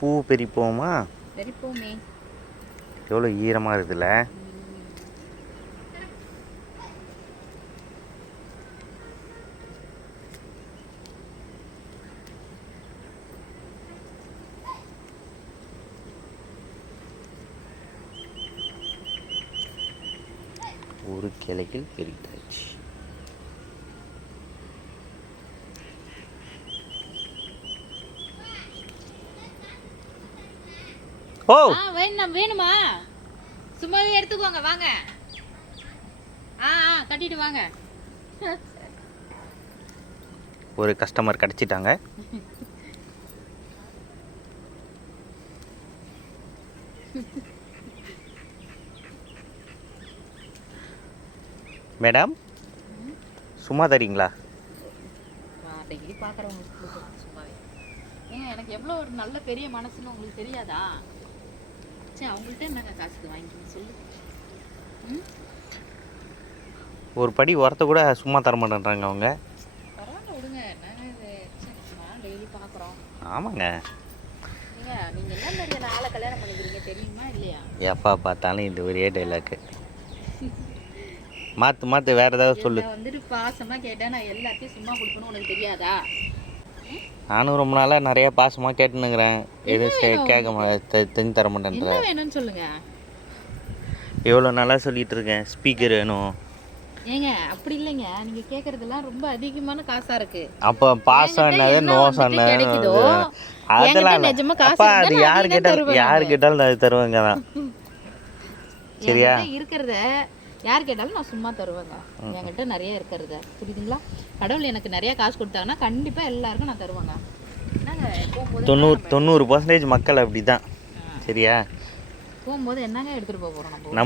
பூ பெரிப்போமா? பெரிப்போமே. எவ்வளோ ஈரமாக இருக்குதுல்ல. ஒரு கிளைகள் பெரித்தாச்சு. ஓ வேணுமா? சும்மாவே எடுத்துக்கோங்க வாங்க. கட்டிட்டு வாங்க. ஒரு கஸ்டமர் கிடைச்சிட்டாங்க. மேடம் சும்மா தரீங்களா? டெய்லி பார்க்குறவங்க சும்மாவே. ஏங்க எனக்கு எவ்வளோ ஒரு நல்ல பெரிய மனசுன்னு உங்களுக்கு தெரியாதா? சரி அவங்கள்ட்ட என்னங்க காசுக்கு வாங்கிக்கணும் சொல்லு. ஒரு படி உரத்தை கூட சும்மா தர மாட்டேன்றாங்க அவங்க. பரவாயில்ல விடுங்க. என்னங்க இது டெய்லி பார்க்குறோம். ஆமாங்க. நீங்கள் என்ன மாதிரி ஆளை கல்யாணம் பண்ணிக்கிறீங்க தெரியுமா இல்லையா? எப்போ பார்த்தாலும் இந்த ஒரே டைலாக்கு. மாற்று வேறு ஏதாவது சொல்லு. வந்துட்டு பாசமாக கேட்டால் நான் எல்லாத்தையும் சும்மா கொடுக்கணும் உனக்கு தெரியாதா? நானும் ரொம்ப நாளாக நிறைய பாசமாக கேட்டுனுங்கிறேன். எதுவும் கேட்க தெரிஞ்சு தர மாட்டேன்ற. என்ன வேணும்னு சொல்லுங்க. எவ்வளோ நாளாக சொல்லிட்டு இருக்கேன் ஸ்பீக்கர் வேணும். ஏங்க அப்படி இல்லைங்க, நீங்கள் கேட்குறதெல்லாம் ரொம்ப அதிகமான காசாக இருக்கு. அப்போ பாசம் என்னது நோசம் கிடைக்குதோ அதெல்லாம் நிஜமா அப்பா காசு அது யார் கேட்டாலும் அது தருவாங்க தான். சரியா? இருக்கிறத யார் கேட்டாலும் நான் சும்மா தருவேங்க. என்கிட்ட நிறைய இருக்கிறத புரியுதுங்களா? கடவுள் எனக்கு நிறைய காசு கொடுத்தாங்கன்னா கண்டிப்பாக எல்லாருக்கும் நான் தருவேங்க. என்னங்க 90% மக்கள் அப்படி தான். சரியா? போகும்போது என்னங்க எடுத்துகிட்டு போக போகிறோம்?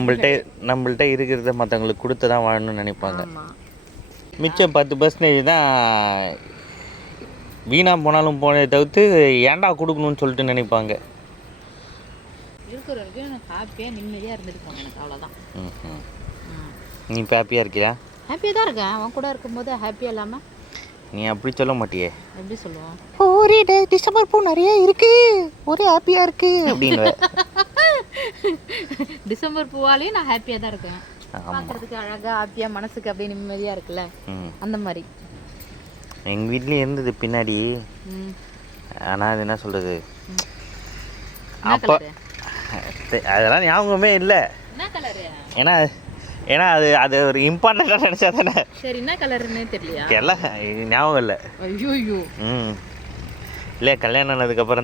நம்மள்ட்ட இருக்கிறத மற்றவங்களுக்கு கொடுத்து தான் வாழணும்னு நினைப்பாங்க. மிச்சம் 10% தான் வீணாக போனாலும் போனதை தவிர்த்து ஏன்டா கொடுக்கணும்னு சொல்லிட்டு நினைப்பாங்க. இருக்கிற வரைக்கும் எனக்கு ஹாப்பியாக நிம்மதியாக இருந்துட்டு போங்க. எனக்கு அவ்வளோதான். நீ இப்போ ஹாப்பியாக இருக்கியா? ஹாப்பியாக தான் இருக்கேன். அவன் கூட இருக்கும்போது ஹாப்பியாக இல்லாமல் நீ அப்படி சொல்ல மாட்டியே. எப்படி சொல்லுவான்? ஒரே டிசம்பர் பூ நிறைய இருக்கு, ஒரே ஹாப்பியாக இருக்கு அப்படின்னு. டிசம்பர் பூவாலேயும் நான் ஹாப்பியாக தான் இருக்கேன். பார்க்குறதுக்கு அழகாக ஹாப்பியாக மனசுக்கு அப்படியே நிம்மதியாக இருக்குல்ல, அந்த மாதிரி. எங்கள் வீட்லேயும் இருந்தது பின்னாடி. ஆனால் அது என்ன சொல்கிறது, அப்போ அதெல்லாம் ஞாபகமே இல்லை. என்ன கலரு? ஏன்னா அது ஒரு இம்பார்ட்டண்ட்டாக நினச்சா தானே. சரி, என்ன கலருன்னு தெரியலையா? எல்லாம் ஞாபகம் இல்லை. ஐயோ. இல்லை, கல்யாணம் ஆனதுக்கப்புறம்